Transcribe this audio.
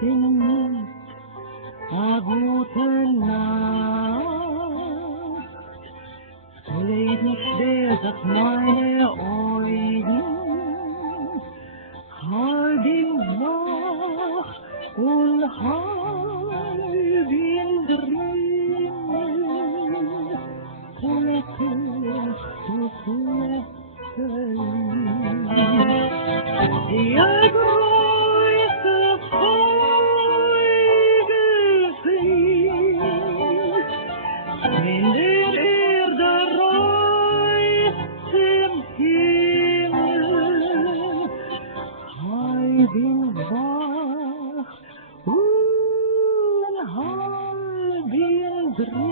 in a gute Nacht. Leben schwer, dass meine Augen halb in Wach und halb in Drin. Lecker, du ja, größte Vögel in der Erde reißt im Himmel, halb in Wach und halb in Drin.